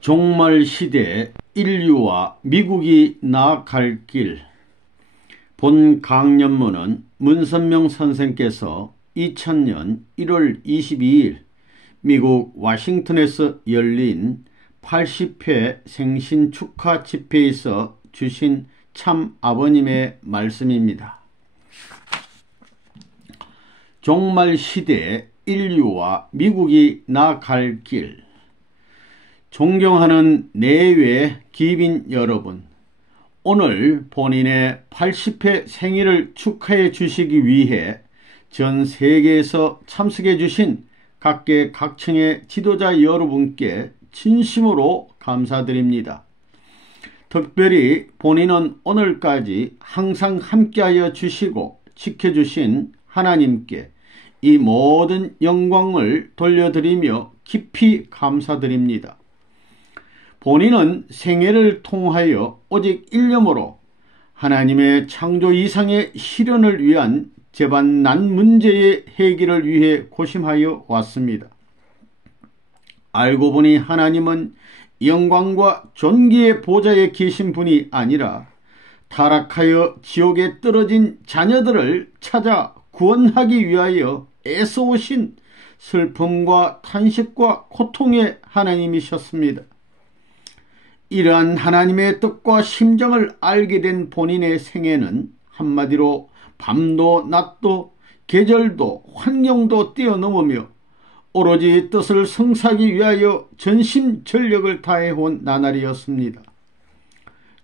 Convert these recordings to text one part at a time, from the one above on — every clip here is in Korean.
종말 시대 인류와 미국이 나아갈 길. 본 강연문은 문선명 선생께서 2000년 1월 22일 미국 워싱턴에서 열린 80회 생신 축하 집회에서 주신 참 아버님의 말씀입니다. 종말 시대 인류와 미국이 나아갈 길. 존경하는 내외 기빈 여러분, 오늘 본인의 80회 생일을 축하해 주시기 위해 전 세계에서 참석해 주신 각계각층의 지도자 여러분께 진심으로 감사드립니다. 특별히 본인은 오늘까지 항상 함께하여 주시고 지켜주신 하나님께 이 모든 영광을 돌려드리며 깊이 감사드립니다. 본인은 생애를 통하여 오직 일념으로 하나님의 창조 이상의 실현을 위한 재반난 문제의 해결을 위해 고심하여 왔습니다. 알고 보니 하나님은 영광과 존귀의 보좌에 계신 분이 아니라 타락하여 지옥에 떨어진 자녀들을 찾아 구원하기 위하여 애써오신 슬픔과 탄식과 고통의 하나님이셨습니다. 이러한 하나님의 뜻과 심정을 알게 된 본인의 생애는 한마디로 밤도 낮도 계절도 환경도 뛰어넘으며 오로지 뜻을 성사하기 위하여 전심전력을 다해온 나날이었습니다.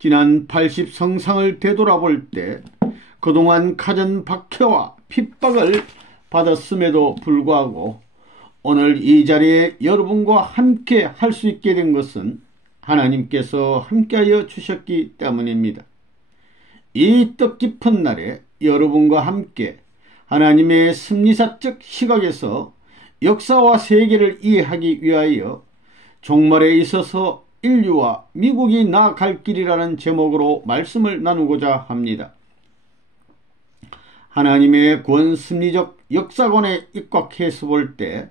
지난 80성상을 되돌아볼 때 그동안 갖은 박해와 핍박을 받았음에도 불구하고 오늘 이 자리에 여러분과 함께 할 수 있게 된 것은 하나님께서 함께하여 주셨기 때문입니다. 이 뜻깊은 날에 여러분과 함께 하나님의 섭리사적 시각에서 역사와 세계를 이해하기 위하여 종말에 있어서 인류와 미국이 나아갈 길이라는 제목으로 말씀을 나누고자 합니다. 하나님의 구원 섭리적 역사관에 입각해서 볼 때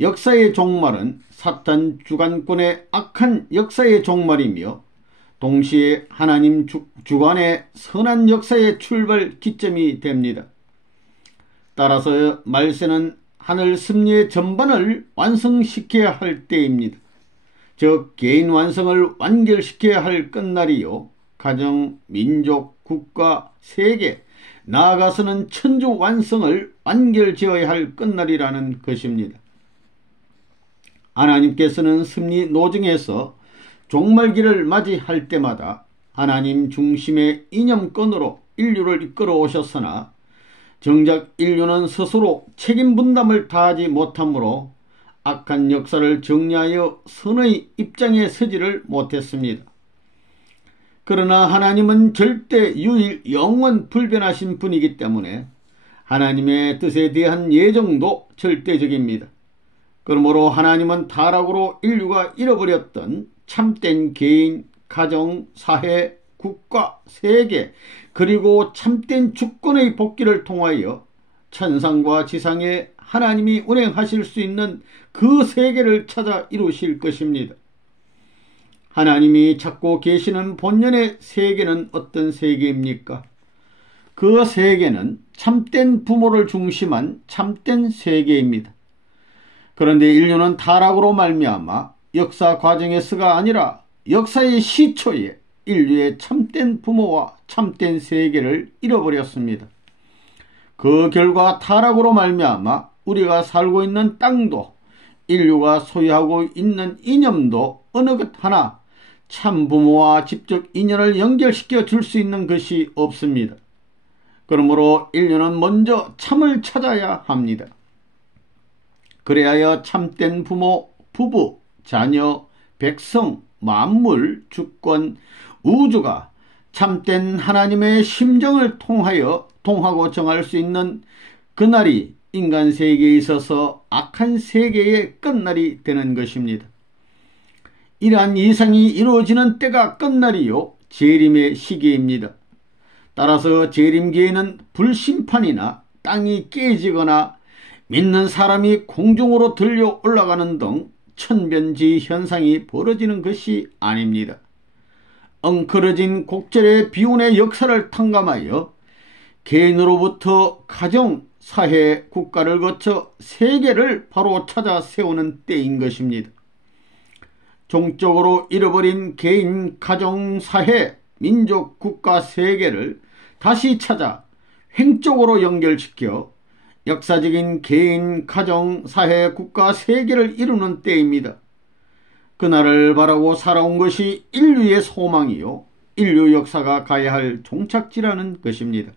역사의 종말은 사탄 주관권의 악한 역사의 종말이며 동시에 하나님 주관의 선한 역사의 출발 기점이 됩니다. 따라서 말세는 하늘 섭리의 전반을 완성시켜야 할 때입니다. 즉 개인 완성을 완결시켜야 할 끝날이요, 가정, 민족, 국가, 세계, 나아가서는 천주 완성을 완결지어야 할 끝날이라는 것입니다. 하나님께서는 섭리 노정에서 종말기를 맞이할 때마다 하나님 중심의 이념권으로 인류를 이끌어 오셨으나 정작 인류는 스스로 책임 분담을 다하지 못하므로 악한 역사를 정리하여 선의 입장에 서지를 못했습니다. 그러나 하나님은 절대 유일 영원 불변하신 분이기 때문에 하나님의 뜻에 대한 예정도 절대적입니다. 그러므로 하나님은 타락으로 인류가 잃어버렸던 참된 개인, 가정, 사회, 국가, 세계, 그리고 참된 주권의 복귀를 통하여 천상과 지상에 하나님이 운행하실 수 있는 그 세계를 찾아 이루실 것입니다. 하나님이 찾고 계시는 본연의 세계는 어떤 세계입니까? 그 세계는 참된 부모를 중심한 참된 세계입니다. 그런데 인류는 타락으로 말미암아 역사 과정에서가 아니라 역사의 시초에 인류의 참된 부모와 참된 세계를 잃어버렸습니다. 그 결과 타락으로 말미암아 우리가 살고 있는 땅도 인류가 소유하고 있는 이념도 어느 것 하나 참 부모와 직접 인연을 연결시켜 줄 수 있는 것이 없습니다. 그러므로 인류는 먼저 참을 찾아야 합니다. 그래야 참된 부모, 부부, 자녀, 백성, 만물, 주권, 우주가 참된 하나님의 심정을 통하고 정할 수 있는 그날이 인간 세계에 있어서 악한 세계의 끝날이 되는 것입니다. 이러한 이상이 이루어지는 때가 끝날이요, 재림의 시기입니다. 따라서 재림기에는 불심판이나 땅이 깨지거나 믿는 사람이 공중으로 들려 올라가는 등 천변지 현상이 벌어지는 것이 아닙니다. 엉클어진 곡절의 비운의 역사를 탕감하여 개인으로부터 가정, 사회, 국가를 거쳐 세계를 바로 찾아 세우는 때인 것입니다. 종적으로 잃어버린 개인, 가정, 사회, 민족, 국가, 세계를 다시 찾아 횡적으로 연결시켜 역사적인 개인, 가정, 사회, 국가, 세계를 이루는 때입니다. 그날을 바라고 살아온 것이 인류의 소망이요, 인류 역사가 가야 할 종착지라는 것입니다.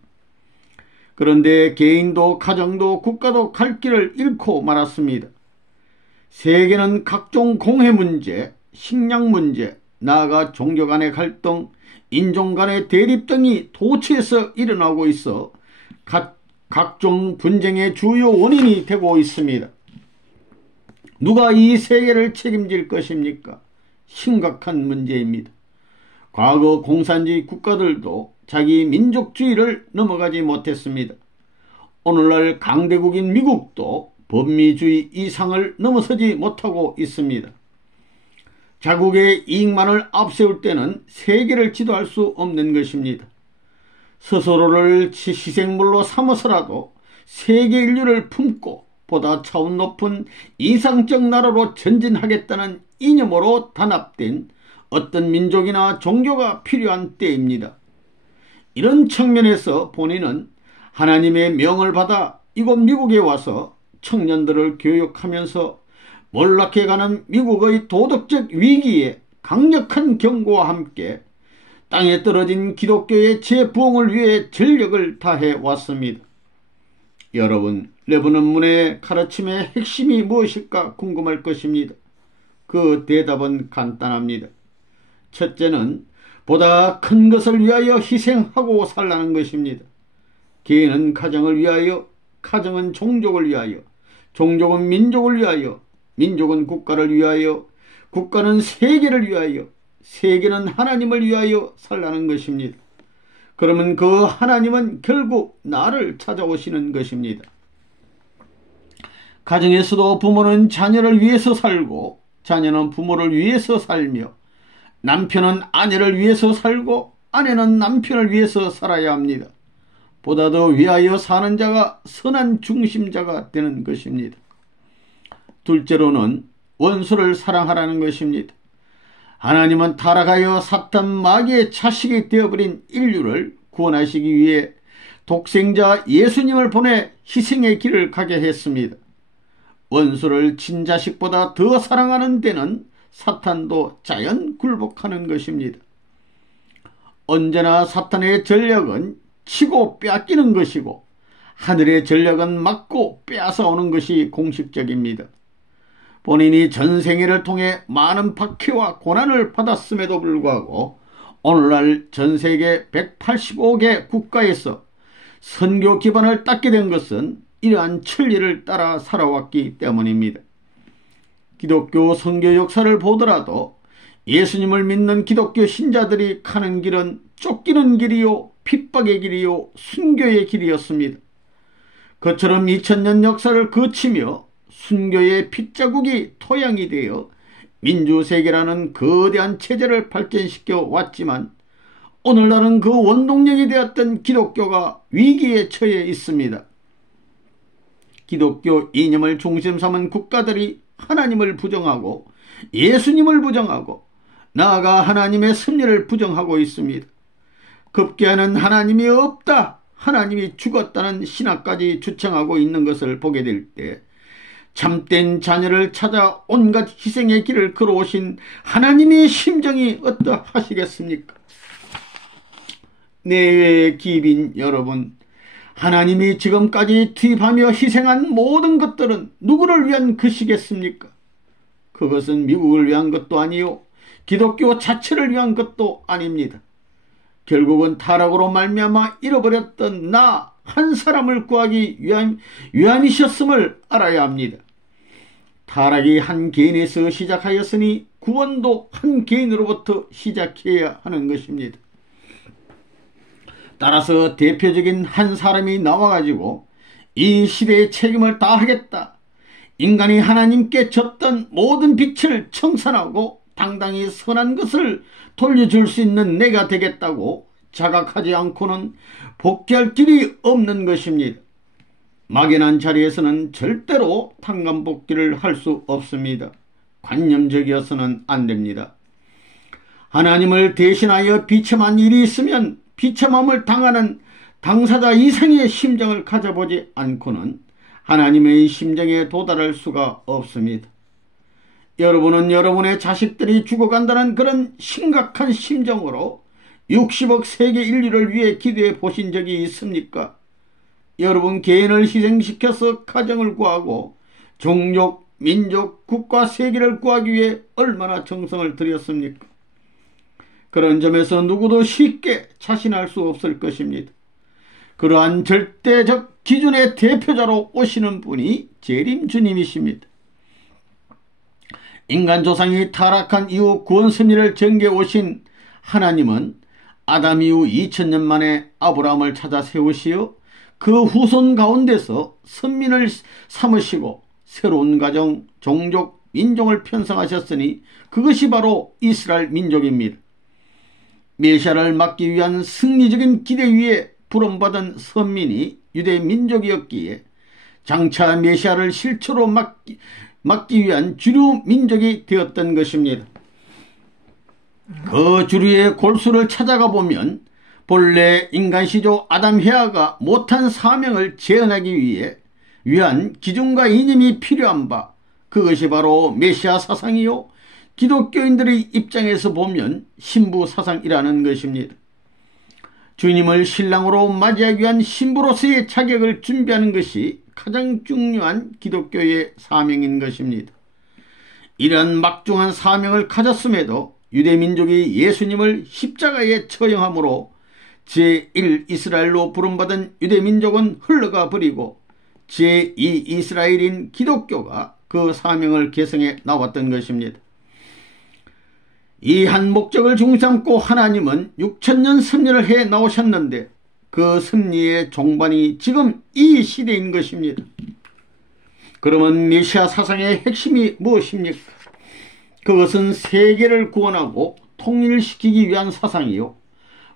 그런데 개인도 가정도 국가도 갈 길을 잃고 말았습니다. 세계는 각종 공해 문제, 식량 문제, 나아가 종교 간의 갈등, 인종 간의 대립 등이 도처에서 일어나고 있어 각종 분쟁의 주요 원인이 되고 있습니다. 누가 이 세계를 책임질 것입니까? 심각한 문제입니다. 과거 공산주의 국가들도 자기 민족주의를 넘어가지 못했습니다. 오늘날 강대국인 미국도 법미주의 이상을 넘어서지 못하고 있습니다. 자국의 이익만을 앞세울 때는 세계를 지도할 수 없는 것입니다. 스스로를 희생물로 삼아서라도 세계 인류를 품고 보다 차원 높은 이상적 나라로 전진하겠다는 이념으로 단합된 어떤 민족이나 종교가 필요한 때입니다. 이런 측면에서 본인은 하나님의 명을 받아 이곳 미국에 와서 청년들을 교육하면서 몰락해가는 미국의 도덕적 위기에 강력한 경고와 함께 땅에 떨어진 기독교의 재부흥을 위해 전력을 다해 왔습니다. 여러분, 레브넌 문의 가르침의 핵심이 무엇일까 궁금할 것입니다. 그 대답은 간단합니다. 첫째는 보다 큰 것을 위하여 희생하고 살라는 것입니다. 개인은 가정을 위하여, 가정은 종족을 위하여, 종족은 민족을 위하여, 민족은 국가를 위하여, 국가는 세계를 위하여, 세계는 하나님을 위하여 살라는 것입니다. 그러면 그 하나님은 결국 나를 찾아오시는 것입니다. 가정에서도 부모는 자녀를 위해서 살고, 자녀는 부모를 위해서 살며, 남편은 아내를 위해서 살고, 아내는 남편을 위해서 살아야 합니다. 보다 더 위하여 사는 자가 선한 중심자가 되는 것입니다. 둘째로는 원수를 사랑하라는 것입니다. 하나님은 타락하여 사탄 마귀의 자식이 되어버린 인류를 구원하시기 위해 독생자 예수님을 보내 희생의 길을 가게 했습니다. 원수를 친자식보다 더 사랑하는 데는 사탄도 자연 굴복하는 것입니다. 언제나 사탄의 전략은 치고 빼앗기는 것이고 하늘의 전략은 막고 빼앗아오는 것이 공식적입니다. 본인이 전생애를 통해 많은 박해와 고난을 받았음에도 불구하고 오늘날 전세계 185개 국가에서 선교 기반을 닦게 된 것은 이러한 천리를 따라 살아왔기 때문입니다. 기독교 선교 역사를 보더라도 예수님을 믿는 기독교 신자들이 가는 길은 쫓기는 길이요, 핍박의 길이요, 순교의 길이었습니다. 그처럼 2000년 역사를 거치며 순교의 핏자국이 토양이 되어 민주세계라는 거대한 체제를 발전시켜 왔지만 오늘날은 그 원동력이 되었던 기독교가 위기에 처해 있습니다. 기독교 이념을 중심 삼은 국가들이 하나님을 부정하고 예수님을 부정하고 나아가 하나님의 섭리를 부정하고 있습니다. 급기야는 하나님이 없다, 하나님이 죽었다는 신학까지 주창하고 있는 것을 보게 될 때 참된 자녀를 찾아 온갖 희생의 길을 걸어오신 하나님의 심정이 어떠하시겠습니까? 내외의 기빈 여러분, 하나님이 지금까지 투입하며 희생한 모든 것들은 누구를 위한 것이겠습니까? 그것은 미국을 위한 것도 아니요, 기독교 자체를 위한 것도 아닙니다. 결국은 타락으로 말미암아 잃어버렸던 나 한 사람을 구하기 위함이셨음을 알아야 합니다. 타락이 한 개인에서 시작하였으니 구원도 한 개인으로부터 시작해야 하는 것입니다. 따라서 대표적인 한 사람이 나와가지고 이 시대의 책임을 다하겠다, 인간이 하나님께 줬던 모든 빛을 청산하고 당당히 선한 것을 돌려줄 수 있는 내가 되겠다고 자각하지 않고는 복귀할 길이 없는 것입니다. 막연한 자리에서는 절대로 탕감복귀를 할 수 없습니다. 관념적이어서는 안 됩니다. 하나님을 대신하여 비참한 일이 있으면 비참함을 당하는 당사자 이상의 심정을 가져보지 않고는 하나님의 심정에 도달할 수가 없습니다. 여러분은 여러분의 자식들이 죽어간다는 그런 심각한 심정으로 60억 세계 인류를 위해 기도해 보신 적이 있습니까? 여러분 개인을 희생시켜서 가정을 구하고 종족, 민족, 국가, 세계를 구하기 위해 얼마나 정성을 들였습니까? 그런 점에서 누구도 쉽게 자신할 수 없을 것입니다. 그러한 절대적 기준의 대표자로 오시는 분이 재림 주님이십니다. 인간 조상이 타락한 이후 구원 섭리를 전개해 오신 하나님은 아담 이후 2000년 만에 아브라함을 찾아 세우시어 그 후손 가운데서 선민을 삼으시고 새로운 가정, 종족, 민족을 편성하셨으니 그것이 바로 이스라엘 민족입니다. 메시아를 막기 위한 승리적인 기대 위에 부름받은 선민이 유대 민족이었기에 장차 메시아를 실체로 막기 위한 주류 민족이 되었던 것입니다. 그 주류의 골수를 찾아가 보면 본래 인간시조 아담 헤아가 못한 사명을 재현하기 위한 기준과 이념이 필요한 바, 그것이 바로 메시아 사상이요 기독교인들의 입장에서 보면 신부 사상이라는 것입니다. 주님을 신랑으로 맞이하기 위한 신부로서의 자격을 준비하는 것이 가장 중요한 기독교의 사명인 것입니다. 이러한 막중한 사명을 가졌음에도 유대민족이 예수님을 십자가에 처형함으로 제1 이스라엘로 부름받은 유대민족은 흘러가 버리고 제2 이스라엘인 기독교가 그 사명을 계승해 나왔던 것입니다. 이 한 목적을 중심삼고 하나님은 6000년 섭리를 해 나오셨는데 그 섭리의 종반이 지금 이 시대인 것입니다. 그러면 메시아 사상의 핵심이 무엇입니까? 그것은 세계를 구원하고 통일시키기 위한 사상이요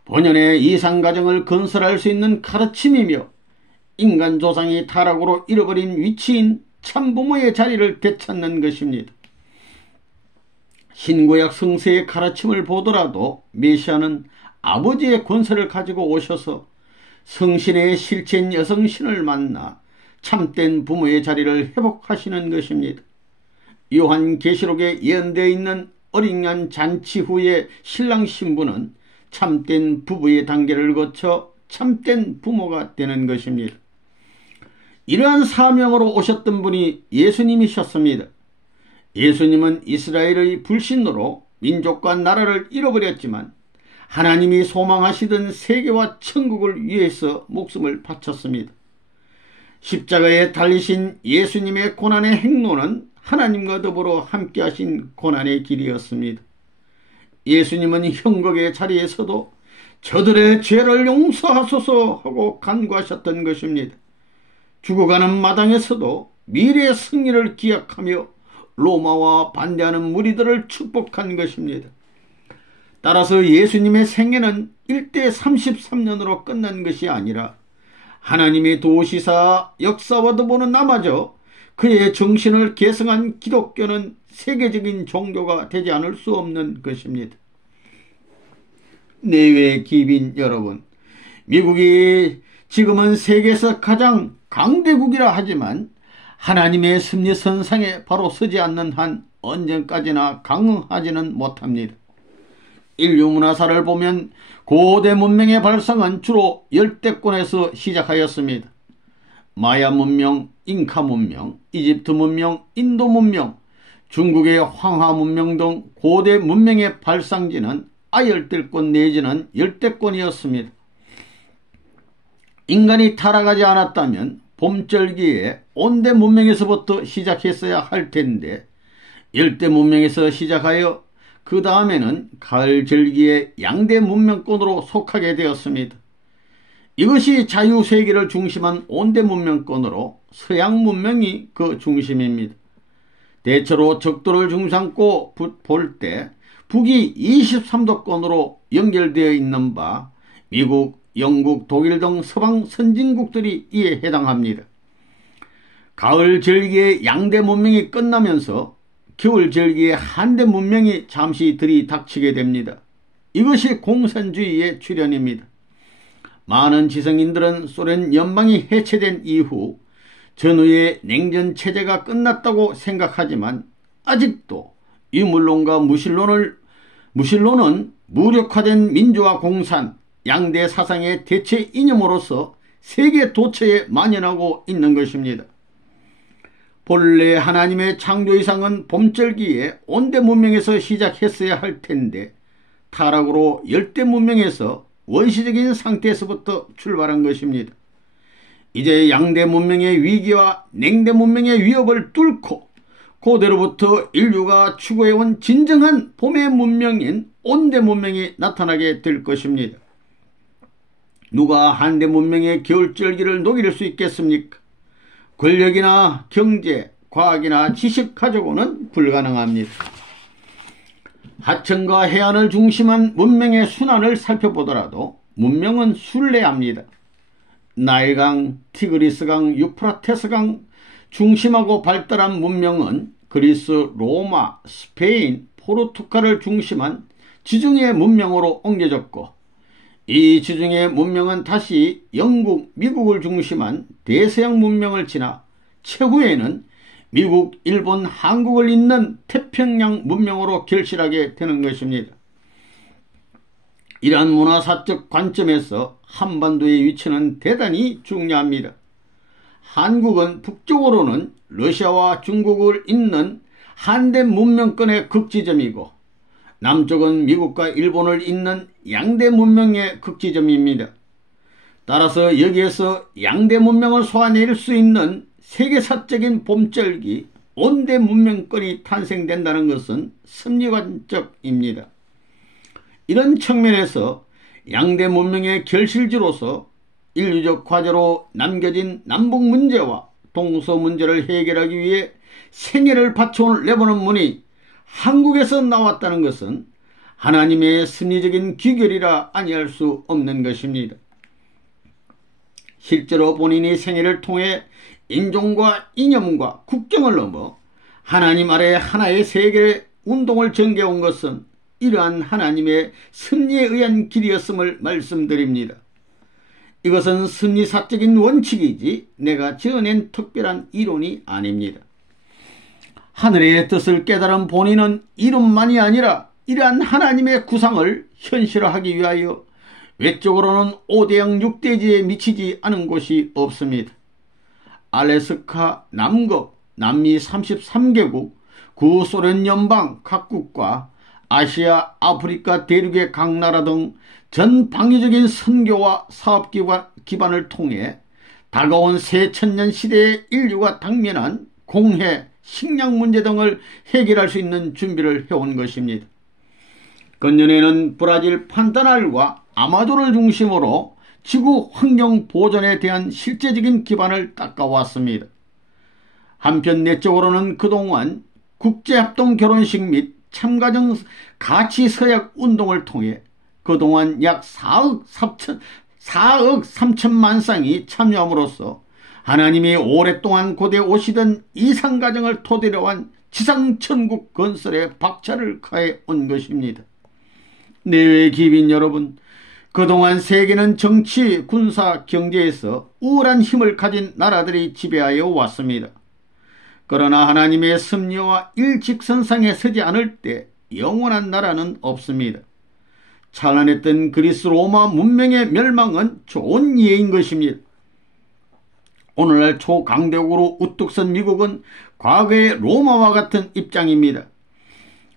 본연의 이상가정을 건설할 수 있는 가르침이며 인간 조상이 타락으로 잃어버린 위치인 참부모의 자리를 되찾는 것입니다. 신구약 성서의 가르침을 보더라도 메시아는 아버지의 권세를 가지고 오셔서 성신의 실체인 여성신을 만나 참된 부모의 자리를 회복하시는 것입니다. 요한계시록에 예언되어 있는 어린 양 잔치 후에 신랑 신부는 참된 부부의 단계를 거쳐 참된 부모가 되는 것입니다. 이러한 사명으로 오셨던 분이 예수님이셨습니다. 예수님은 이스라엘의 불신으로 민족과 나라를 잃어버렸지만 하나님이 소망하시던 세계와 천국을 위해서 목숨을 바쳤습니다. 십자가에 달리신 예수님의 고난의 행로는 하나님과 더불어 함께하신 고난의 길이었습니다. 예수님은 형극의 자리에서도 저들의 죄를 용서하소서 하고 간구하셨던 것입니다. 죽어가는 마당에서도 미래의 승리를 기약하며 로마와 반대하는 무리들을 축복한 것입니다. 따라서 예수님의 생애는 1대 33년으로 끝난 것이 아니라 하나님의 도시사 역사와 더불어 남아져 그의 정신을 계승한 기독교는 세계적인 종교가 되지 않을 수 없는 것입니다. 내외 기빈 여러분, 미국이 지금은 세계에서 가장 강대국이라 하지만 하나님의 섭리선상에 바로 서지 않는 한 언제까지나 강흥하지는 못합니다. 인류 문화사를 보면 고대 문명의 발상은 주로 열대권에서 시작하였습니다. 마야 문명, 잉카 문명, 이집트 문명, 인도 문명, 중국의 황하 문명 등 고대 문명의 발상지는 아열대권 내지는 열대권이었습니다. 인간이 타락하지 않았다면 봄절기에 온대 문명에서부터 시작했어야 할 텐데 열대 문명에서 시작하여 그 다음에는 가을절기에 양대 문명권으로 속하게 되었습니다. 이것이 자유세계를 중심한 온대 문명권으로 서양 문명이 그 중심입니다. 대체로 적도를 중심삼고 볼 때 북이 23도권으로 연결되어 있는 바 미국, 영국, 독일 등 서방 선진국들이 이에 해당합니다. 가을 절기의 양대 문명이 끝나면서 겨울 절기의 한대 문명이 잠시 들이닥치게 됩니다. 이것이 공산주의의 출현입니다. 많은 지성인들은 소련 연방이 해체된 이후 전후의 냉전 체제가 끝났다고 생각하지만 아직도 유물론과 무신론은 무력화된 민주화 공산, 양대 사상의 대체 이념으로서 세계 도처에 만연하고 있는 것입니다. 본래 하나님의 창조 이상은 봄절기에 온대 문명에서 시작했어야 할 텐데 타락으로 열대 문명에서 원시적인 상태에서부터 출발한 것입니다. 이제 양대 문명의 위기와 냉대 문명의 위협을 뚫고 고대로부터 인류가 추구해온 진정한 봄의 문명인 온대 문명이 나타나게 될 것입니다. 누가 한대 문명의 겨울절기를 녹일 수 있겠습니까? 권력이나 경제, 과학이나 지식 가지고는 불가능합니다. 하천과 해안을 중심한 문명의 순환을 살펴보더라도 문명은 순례합니다. 나일강, 티그리스강, 유프라테스강 중심하고 발달한 문명은 그리스, 로마, 스페인, 포르투갈을 중심한 지중해 문명으로 옮겨졌고 이 지중해 문명은 다시 영국, 미국을 중심한 대서양 문명을 지나 최후에는 미국, 일본, 한국을 잇는 태평양 문명으로 결실하게 되는 것입니다. 이러한 문화사적 관점에서 한반도의 위치는 대단히 중요합니다. 한국은 북쪽으로는 러시아와 중국을 잇는 한대 문명권의 극지점이고 남쪽은 미국과 일본을 잇는 양대 문명의 극지점입니다. 따라서 여기에서 양대 문명을 쏘아낼 수 있는 세계사적인 봄절기 온대 문명권이 탄생된다는 것은 섭리관적입니다. 이런 측면에서 양대 문명의 결실지로서 인류적 과제로 남겨진 남북 문제와 동서 문제를 해결하기 위해 생애를 바쳐온 레바논문이 한국에서 나왔다는 것은 하나님의 섭리적인 귀결이라 아니할 수 없는 것입니다. 실제로 본인이 생애를 통해 인종과 이념과 국경을 넘어 하나님 아래 하나의 세계 운동을 전개해온 것은 이러한 하나님의 섭리에 의한 길이었음을 말씀드립니다. 이것은 섭리사적인 원칙이지 내가 지어낸 특별한 이론이 아닙니다. 하늘의 뜻을 깨달은 본인은 이론만이 아니라 이러한 하나님의 구상을 현실화하기 위하여 외적으로는 5대양 6대지에 미치지 않은 곳이 없습니다. 알래스카, 남극, 남미 33개국, 구소련 연방 각국과 아시아, 아프리카 대륙의 각 나라 등 전 방위적인 선교와 사업 기반을 통해 다가온 새천년 시대의 인류가 당면한 공해, 식량 문제 등을 해결할 수 있는 준비를 해온 것입니다. 근년에는 브라질 판타날과 아마존을 중심으로 지구 환경 보존에 대한 실제적인 기반을 닦아왔습니다. 한편 내적으로는 그동안 국제합동 결혼식 및 참가정 가치 서약 운동을 통해 그동안 약 4억 3천만 쌍이 참여함으로써 하나님이 오랫동안 고대 오시던 이상가정을 토대로 한 지상천국 건설에 박차를 가해 온 것입니다. 내외 기빈 여러분, 그동안 세계는 정치, 군사, 경제에서 우월한 힘을 가진 나라들이 지배하여 왔습니다. 그러나 하나님의 섭리와 일직선상에 서지 않을 때 영원한 나라는 없습니다. 찬란했던 그리스 로마 문명의 멸망은 좋은 예인 것입니다. 오늘날 초강대국으로 우뚝 선 미국은 과거의 로마와 같은 입장입니다.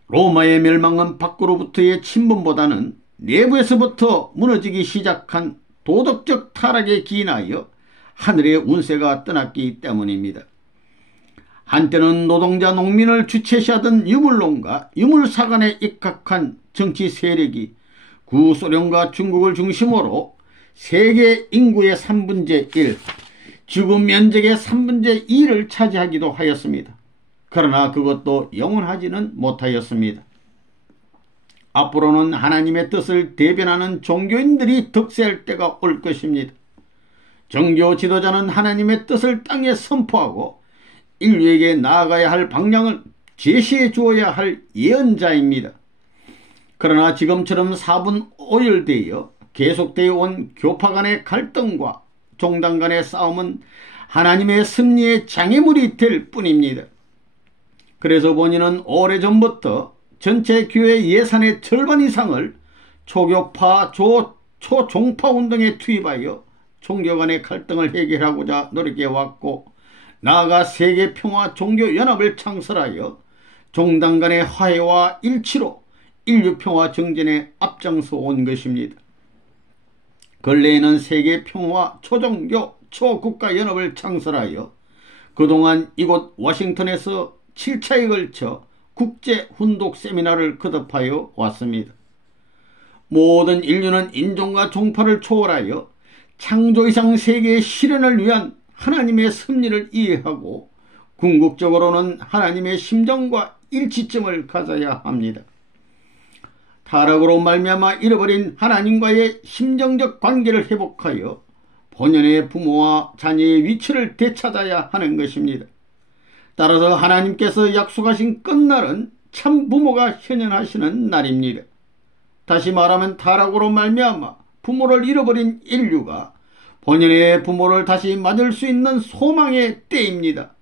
로마의 멸망은 밖으로부터의 침범보다는 내부에서부터 무너지기 시작한 도덕적 타락에 기인하여 하늘의 운세가 떠났기 때문입니다. 한때는 노동자 농민을 주체시하던 유물론과 유물사관에 입각한 정치 세력이 구소련과 중국을 중심으로 세계 인구의 3분의 1, 지구 면적의 3분의 2를 차지하기도 하였습니다. 그러나 그것도 영원하지는 못하였습니다. 앞으로는 하나님의 뜻을 대변하는 종교인들이 득세할 때가 올 것입니다. 종교 지도자는 하나님의 뜻을 땅에 선포하고 인류에게 나아가야 할 방향을 제시해 주어야 할 예언자입니다. 그러나 지금처럼 사분오열되어 계속되어 온 교파 간의 갈등과 종당 간의 싸움은 하나님의 승리의 장애물이 될 뿐입니다. 그래서 본인은 오래전부터 전체 교회 예산의 절반 이상을 초교파, 초종파 운동에 투입하여 종교 간의 갈등을 해결하고자 노력해왔고, 나아가 세계평화 종교연합을 창설하여 종당 간의 화해와 일치로 인류평화 정전에 앞장서 온 것입니다. 근래에는 세계평화 초종교 초국가연합을 창설하여 그동안 이곳 워싱턴에서 7차에 걸쳐 국제훈독 세미나를 거듭하여 왔습니다. 모든 인류는 인종과 종파를 초월하여 창조 이상 세계의 실현을 위한 하나님의 섭리를 이해하고 궁극적으로는 하나님의 심정과 일치점을 가져야 합니다. 타락으로 말미암아 잃어버린 하나님과의 심정적 관계를 회복하여 본연의 부모와 자녀의 위치를 되찾아야 하는 것입니다. 따라서 하나님께서 약속하신 끝날은 참 부모가 현현하시는 날입니다. 다시 말하면 타락으로 말미암아 부모를 잃어버린 인류가 본연의 부모를 다시 맞을 수 있는 소망의 때입니다.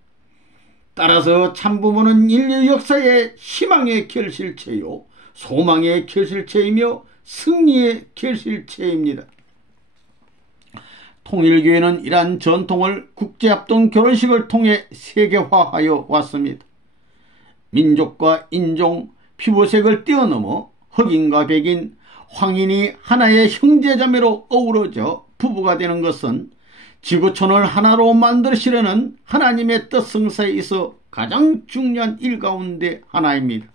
따라서 참부모는 인류 역사의 희망의 결실체요, 소망의 결실체이며 승리의 결실체입니다. 통일교회는 이러한 전통을 국제합동 결혼식을 통해 세계화하여 왔습니다. 민족과 인종, 피부색을 뛰어넘어 흑인과 백인, 황인이 하나의 형제자매로 어우러져 부부가 되는 것은 지구촌을 하나로 만드시려는 하나님의 뜻 성사에 있어 가장 중요한 일 가운데 하나입니다.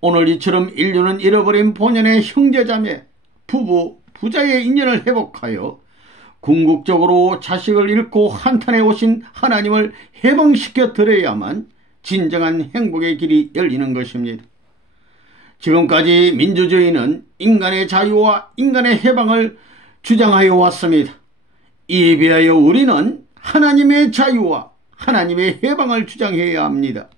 오늘 이처럼 인류는 잃어버린 본연의 형제자매, 부부, 부자의 인연을 회복하여 궁극적으로 자식을 잃고 한탄해 오신 하나님을 해방시켜 드려야만 진정한 행복의 길이 열리는 것입니다. 지금까지 민주주의는 인간의 자유와 인간의 해방을 주장하여 왔습니다. 이에 비하여 우리는 하나님의 자유와 하나님의 해방을 주장해야 합니다.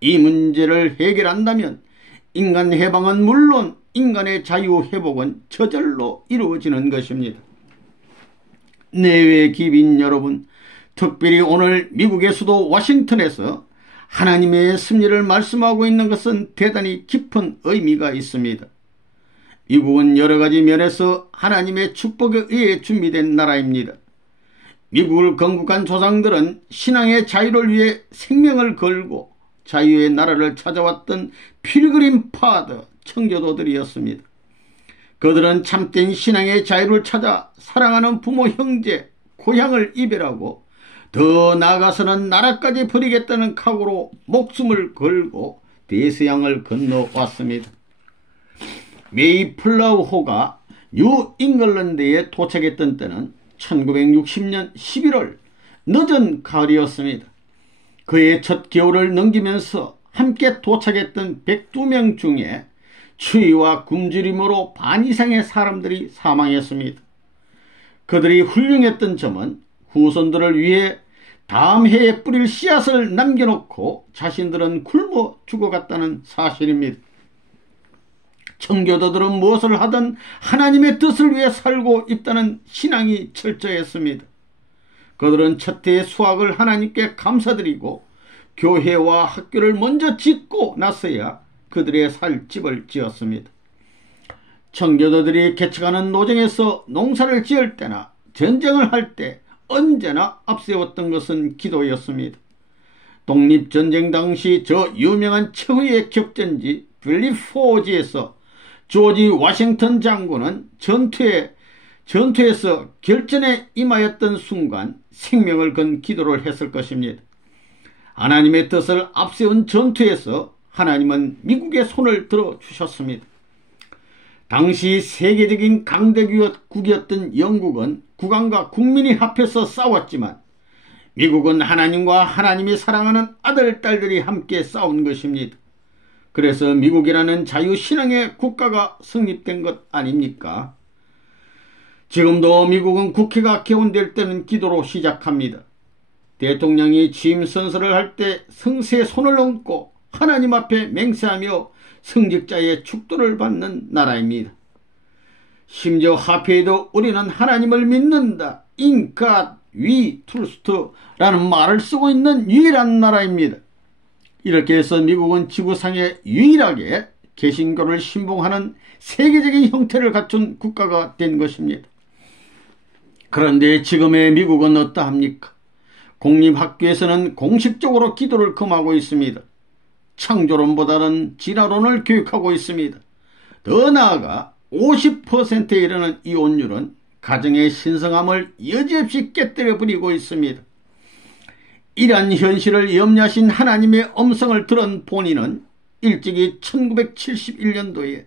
이 문제를 해결한다면 인간 해방은 물론 인간의 자유 회복은 저절로 이루어지는 것입니다. 내외 기빈 여러분, 특별히 오늘 미국의 수도 워싱턴에서 하나님의 섭리를 말씀하고 있는 것은 대단히 깊은 의미가 있습니다. 미국은 여러 가지 면에서 하나님의 축복에 의해 준비된 나라입니다. 미국을 건국한 조상들은 신앙의 자유를 위해 생명을 걸고 자유의 나라를 찾아왔던 필그림 파더 청교도들이었습니다. 그들은 참된 신앙의 자유를 찾아 사랑하는 부모, 형제, 고향을 이별하고 더 나아가서는 나라까지 버리겠다는 각오로 목숨을 걸고 대서양을 건너왔습니다. 메이플라우호가 뉴 잉글랜드에 도착했던 때는 1960년 11월 늦은 가을이었습니다. 그의 첫 겨울을 넘기면서 함께 도착했던 102명 중에 추위와 굶주림으로 반 이상의 사람들이 사망했습니다. 그들이 훌륭했던 점은 후손들을 위해 다음 해에 뿌릴 씨앗을 남겨놓고 자신들은 굶어 죽어갔다는 사실입니다. 청교도들은 무엇을 하든 하나님의 뜻을 위해 살고 있다는 신앙이 철저했습니다. 그들은 첫 해의 수확을 하나님께 감사드리고 교회와 학교를 먼저 짓고 나서야 그들의 살 집을 지었습니다. 청교도들이 개척하는 노정에서 농사를 지을 때나 전쟁을 할 때 언제나 앞세웠던 것은 기도였습니다. 독립전쟁 당시 저 유명한 최후의 격전지 빌리포지에서 조지 워싱턴 장군은 전투에서 결전에 임하였던 순간 생명을 건 기도를 했을 것입니다. 하나님의 뜻을 앞세운 전투에서 하나님은 미국의 손을 들어주셨습니다. 당시 세계적인 강대국이었던 영국은 국왕과 국민이 합해서 싸웠지만 미국은 하나님과 하나님이 사랑하는 아들, 딸들이 함께 싸운 것입니다. 그래서 미국이라는 자유신앙의 국가가 성립된 것 아닙니까? 지금도 미국은 국회가 개원될 때는 기도로 시작합니다. 대통령이 취임 선서를 할 때 성세에 손을 얹고 하나님 앞에 맹세하며 성직자의 축도를 받는 나라입니다. 심지어 화폐에도 우리는 하나님을 믿는다, In God we trust 라는 말을 쓰고 있는 유일한 나라입니다. 이렇게 해서 미국은 지구상에 유일하게 개신교를 신봉하는 세계적인 형태를 갖춘 국가가 된 것입니다. 그런데 지금의 미국은 어떠합니까? 공립학교에서는 공식적으로 기도를 금하고 있습니다. 창조론보다는 진화론을 교육하고 있습니다. 더 나아가 50%에 이르는 이혼율은 가정의 신성함을 여지없이 깨뜨려 버리고 있습니다. 이러한 현실을 염려하신 하나님의 음성을 들은 본인은 일찍이 1971년도에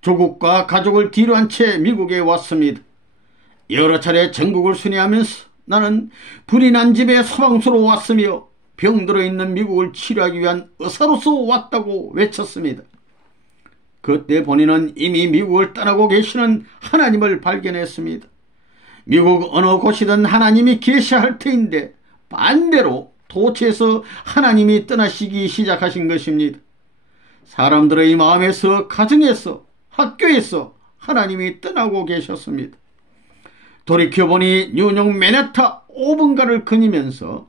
조국과 가족을 뒤로한 채 미국에 왔습니다. 여러 차례 전국을 순회하면서 나는 불이 난 집에 소방서로 왔으며 병들어 있는 미국을 치료하기 위한 의사로서 왔다고 외쳤습니다. 그때 본인은 이미 미국을 떠나고 계시는 하나님을 발견했습니다. 미국 어느 곳이든 하나님이 계셔야 할 터인데 반대로 도처에서 하나님이 떠나시기 시작하신 것입니다. 사람들의 마음에서, 가정에서, 학교에서 하나님이 떠나고 계셨습니다. 돌이켜보니 뉴욕 맨해튼 5분가를 거니면서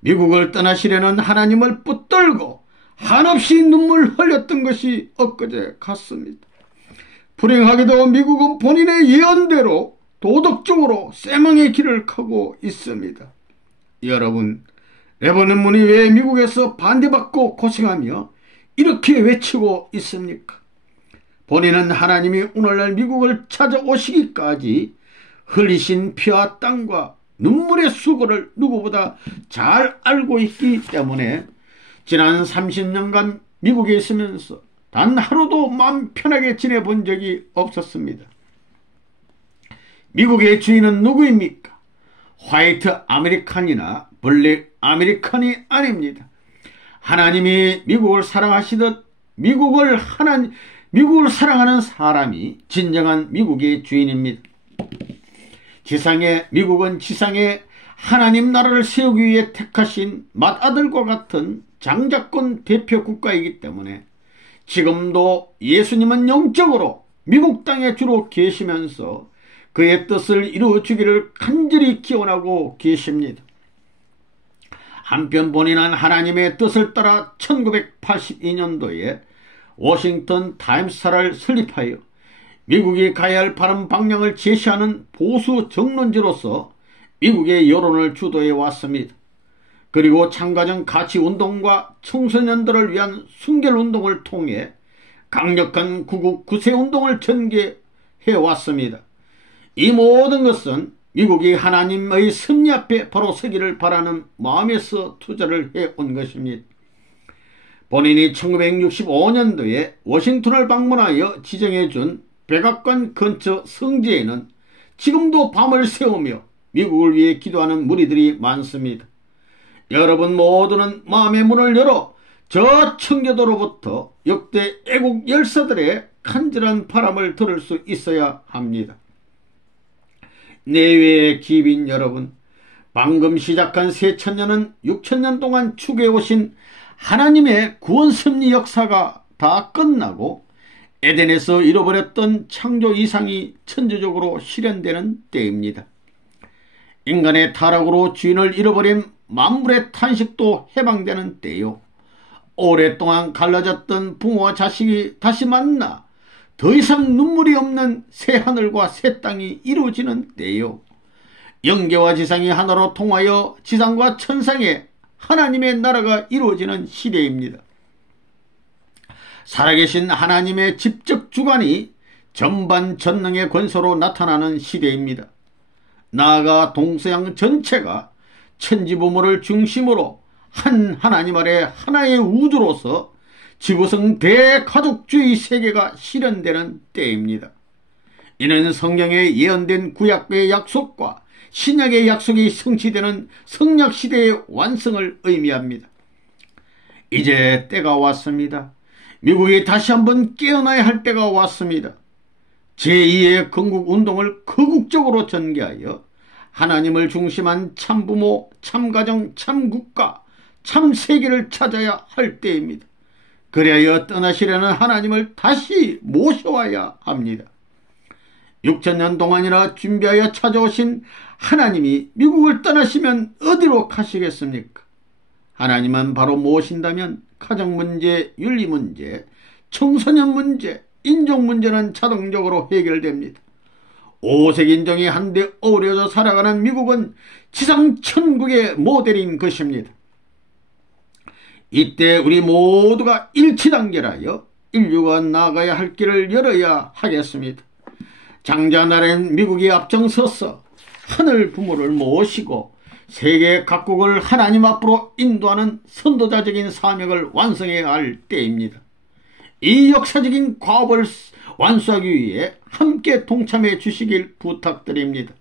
미국을 떠나시려는 하나님을 붙들고 한없이 눈물 흘렸던 것이 엊그제 같습니다. 불행하게도 미국은 본인의 예언대로 도덕적으로 쇠망의 길을 가고 있습니다. 여러분, 레버넌 문이 왜 미국에서 반대받고 고생하며 이렇게 외치고 있습니까? 본인은 하나님이 오늘날 미국을 찾아오시기까지 흘리신 피와 땀과 눈물의 수고를 누구보다 잘 알고 있기 때문에 지난 30년간 미국에 있으면서 단 하루도 마음 편하게 지내본 적이 없었습니다. 미국의 주인은 누구입니까? 화이트 아메리칸이나 블랙 아메리칸이 아닙니다. 하나님이 미국을 사랑하시듯 미국을 사랑하는 사람이 진정한 미국의 주인입니다. 미국은 지상에 하나님 나라를 세우기 위해 택하신 맏아들과 같은 장자권 대표 국가이기 때문에 지금도 예수님은 영적으로 미국 땅에 주로 계시면서 그의 뜻을 이루어주기를 간절히 기원하고 계십니다. 한편 본인은 하나님의 뜻을 따라 1982년도에 워싱턴 타임스타를 설립하여 미국이 가야 할 바른 방향을 제시하는 보수 정론지로서 미국의 여론을 주도해 왔습니다. 그리고 참가적 가치운동과 청소년들을 위한 순결운동을 통해 강력한 구국 구세운동을 전개해 왔습니다. 이 모든 것은 미국이 하나님의 섭리 앞에 바로 서기를 바라는 마음에서 투자를 해온 것입니다. 본인이 1965년도에 워싱턴을 방문하여 지정해준 백악관 근처 성지에는 지금도 밤을 새우며 미국을 위해 기도하는 무리들이 많습니다. 여러분 모두는 마음의 문을 열어 저 청교도로부터 역대 애국 열사들의 간절한 바람을 들을 수 있어야 합니다. 내외의 기빈 여러분, 방금 시작한 새천년은 6천년 동안 추구해오신 하나님의 구원섭리 역사가 다 끝나고 에덴에서 잃어버렸던 창조 이상이 천주적으로 실현되는 때입니다. 인간의 타락으로 주인을 잃어버린 만물의 탄식도 해방되는 때요. 오랫동안 갈라졌던 부모와 자식이 다시 만나 더 이상 눈물이 없는 새 하늘과 새 땅이 이루어지는 때요. 영계와 지상이 하나로 통하여 지상과 천상에 하나님의 나라가 이루어지는 시대입니다. 살아계신 하나님의 직접 주관이 전반 전능의 권세로 나타나는 시대입니다. 나아가 동서양 전체가 천지부모를 중심으로 한 하나님 아래 하나의 우주로서 지구성 대가족주의 세계가 실현되는 때입니다. 이는 성경에 예언된 구약의 약속과 신약의 약속이 성취되는 성약시대의 완성을 의미합니다. 이제 때가 왔습니다. 미국이 다시 한번 깨어나야 할 때가 왔습니다. 제2의 건국운동을 거국적으로 전개하여 하나님을 중심한 참부모, 참가정, 참국가, 참세계를 찾아야 할 때입니다. 그리하여 떠나시려는 하나님을 다시 모셔와야 합니다. 6천년 동안이나 준비하여 찾아오신 하나님이 미국을 떠나시면 어디로 가시겠습니까? 하나님은 바로 모신다면 가정문제, 윤리문제, 청소년 문제, 인종문제는 자동적으로 해결됩니다. 5색 인종이 한데 어우러져 살아가는 미국은 지상 천국의 모델인 것입니다. 이때 우리 모두가 일치단결하여 인류가 나아가야 할 길을 열어야 하겠습니다. 장자날엔 미국이 앞장서서 하늘 부모를 모시고 세계 각국을 하나님 앞으로 인도하는 선도자적인 사명을 완성해야 할 때입니다. 이 역사적인 과업을 완수하기 위해 함께 동참해 주시길 부탁드립니다.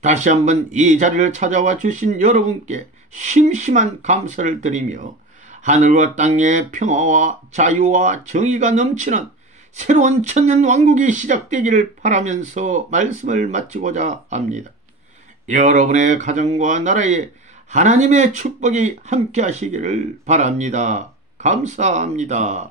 다시 한번 이 자리를 찾아와 주신 여러분께 심심한 감사를 드리며 하늘과 땅의 평화와 자유와 정의가 넘치는 새로운 천년왕국이 시작되기를 바라면서 말씀을 마치고자 합니다. 여러분의 가정과 나라에 하나님의 축복이 함께 하시기를 바랍니다. 감사합니다.